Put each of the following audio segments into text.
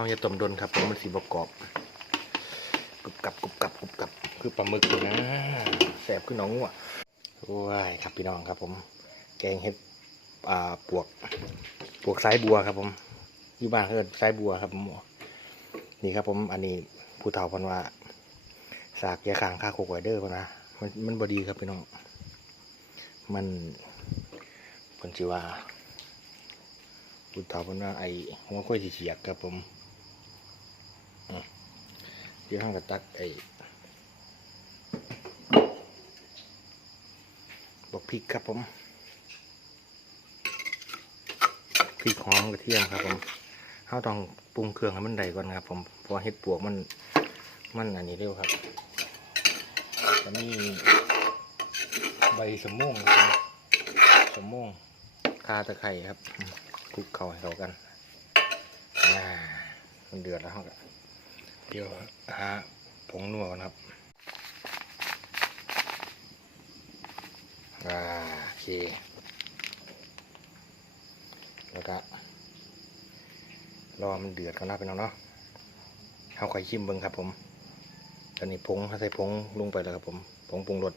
เขาจะต้มดนครับผมมันสีบกอบกรุบกับกรุบกับกรุบกับคือปลาหมึกนะแสบคือหนองงัวโอ้ยครับพี่น้องครับผม แกงเห็ดอ่าปวกปวกสายบัวครับผมอยู่บ้านเขาเรียกสายบัวครับผมนี่ครับผมอันนี้ผู้เฒ่าพันว่าสากยาขางค่าโคกไวเดอร์พนนะมันมันบดีครับพี่น้อง มันเป็นชื่อว่าผู้เฒ่าพันว่าไอหัวก้อยสีเฉียกครับผม เดี๋ยวห้างกระตักไอ้บอกพริกครับผมพริกหอมกระเทียมครับผมเขาต้องปรุงเครื่องให้มันได้ก่อนครับ ผมเพราะเห็ดปวกมันมันอันนี้เร็วครับตอนนี้ใบสมม่วงนะครับสมม่วงคาตะไคร่ครับคลุกเข้าให้เข้ากันอ่ามันเดือดแล้วครับ เดี๋ยวหาผงนัวก่อนครับอ่าโอเค แล้วก็รอมันเดือดก่อนนะพี่น้องเนาะเอาไข่ชิมเบิ้งครับผม ตอนนี้ผงใส่ผงลงไปแล้วครับผม ผงปรุงรส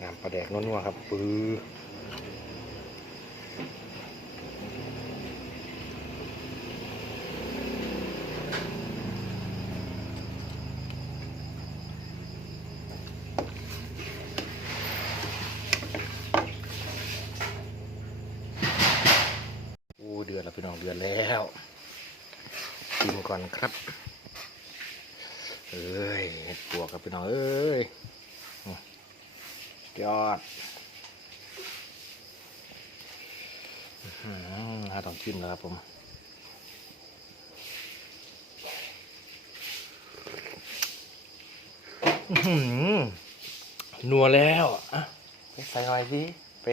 น้ำปลาแดกนัวๆครับปื้อเดือดแล้วพี่น้องเดือดแล้วชิม ก่อนครับ เอ้ยเห็ดปวกครับพี่น้องเอ้ยยอดอื้อหือถ้าต้องชิมแล้วครับผมหนัวแล้วอะไปใส่หน่อยสิไป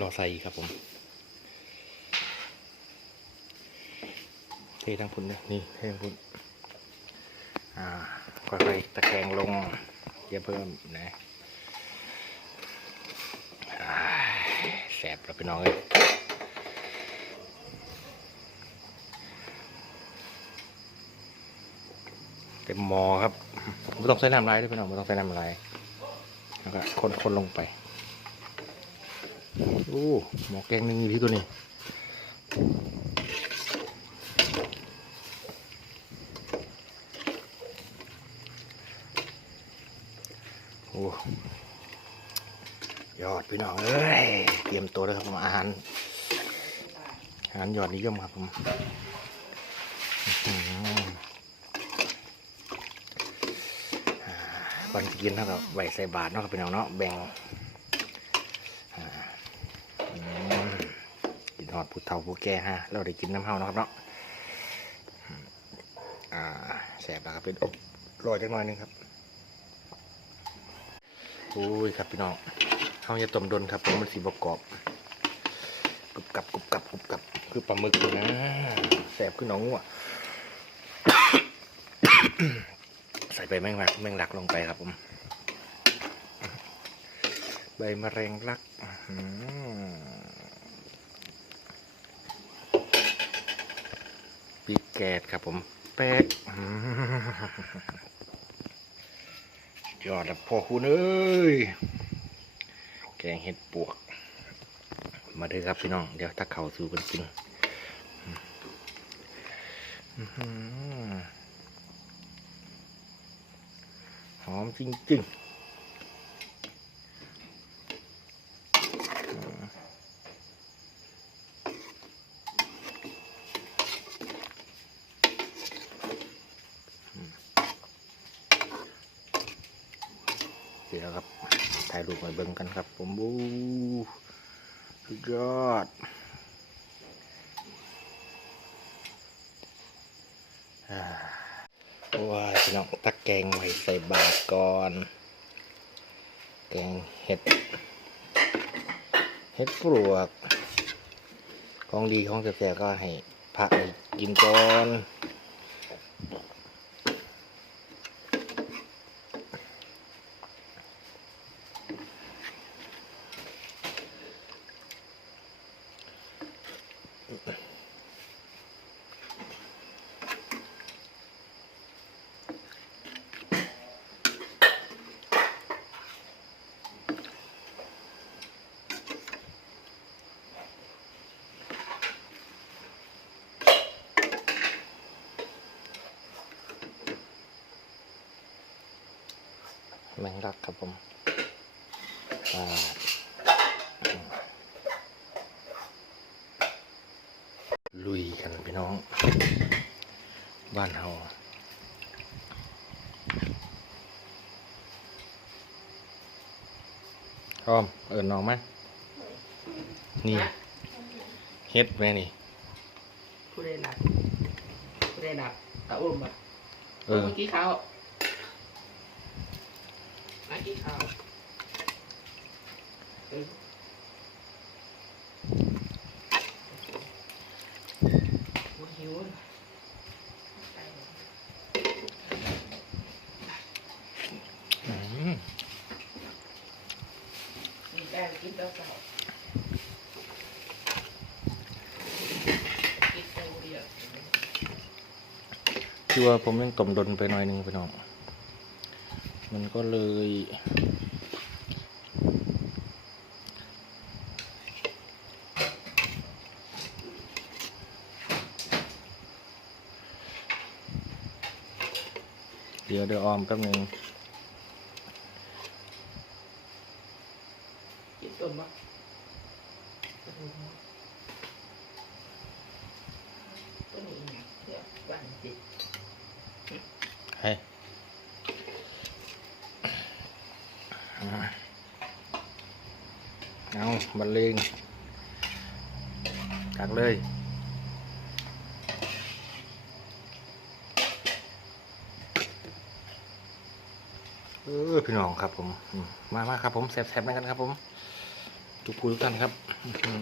รอใส่ครับผมเททั้งพุ่นเลยนี่เททั้งพุ่นอ่าค่อยๆตะแคงลงอย่าเพิ่มนะแสบแล้วพี่น้องเอ้ยเต็มหมอครับไม่ต้องใส่น้ำลายด้วยพี่น้องไม่ต้องใส่น้ำลายแล้วก็คนคนลงไป โอ้หมอแกงหนึ่งที่ตัวนี้โอ้ยอดพี่น้องเอ้ยเตรียมตัวเลยครับผมอาหารอาหารยอดนิยมครับผมอื้อหือก่อนจะกินเท่ากับไหวใส่บาทเนาะครับเป็นเอาเนาะแบ่งอ่าอืมกินห อดผู้เฒ่าผู้แก่ฮะเราได้กินน้ำเฮาเนาะครับเนาะอ่าแสบแล้วครับเป็นอบรอยจักหน่อยหนึงครับโอ้ยครับพี่น้องเฮาจะต้มดนครับผมมันสีบกรอบกรุบกับกรุบกับกรุบกับคือปลาหมึกนะแสบคือหน้องงัวใส่ใบแมงลักแมงลักลงไปครับผมใบมะเร็งลักอื้อหือ ปีแกดครับผม แป๊กยอดแล้วพ่อคุณเอ้ย แกงเห็ดปวก มาเด้อครับพี่น้อง เดี๋ยวถ้าเข่าสู่กันกินอื้อหือหอมจริงๆ เดี๋ยวครับถ่ายรูปมาเบิ่งกันครับ ผมบูสุดยอดอ่าว้าพี่น้องตักแกงไว้ใส่บาตรก่อนแกงเห็ด เห็ดปลวก ของดีของแซ่บๆก็ให้พระกินก่อน มงลักครับผมอ่าลุยกันพี่น้อง บ้านเฮาพร้อม เอิญน้องไหมนี่เฮ็ดแม่นี่ผู้ได้หนักผู้ได้หนักตะอุ้มอะเออเมื่อกี้เขา คือว่าผมยังต้มดนไปหน่อยนึงพี่น้อง มันก็เลย เดี๋ยวเดี๋ยวออมแป๊บหนึงกินต้นมะต้นนี้ไงเดี๋ยววันติดให้อา บรรเลงตักเลยเออพี่น้องครับ ผม มามาครับผมแซ่บๆนะกันครับ ผมทุกผู้ทุกท่านครับอื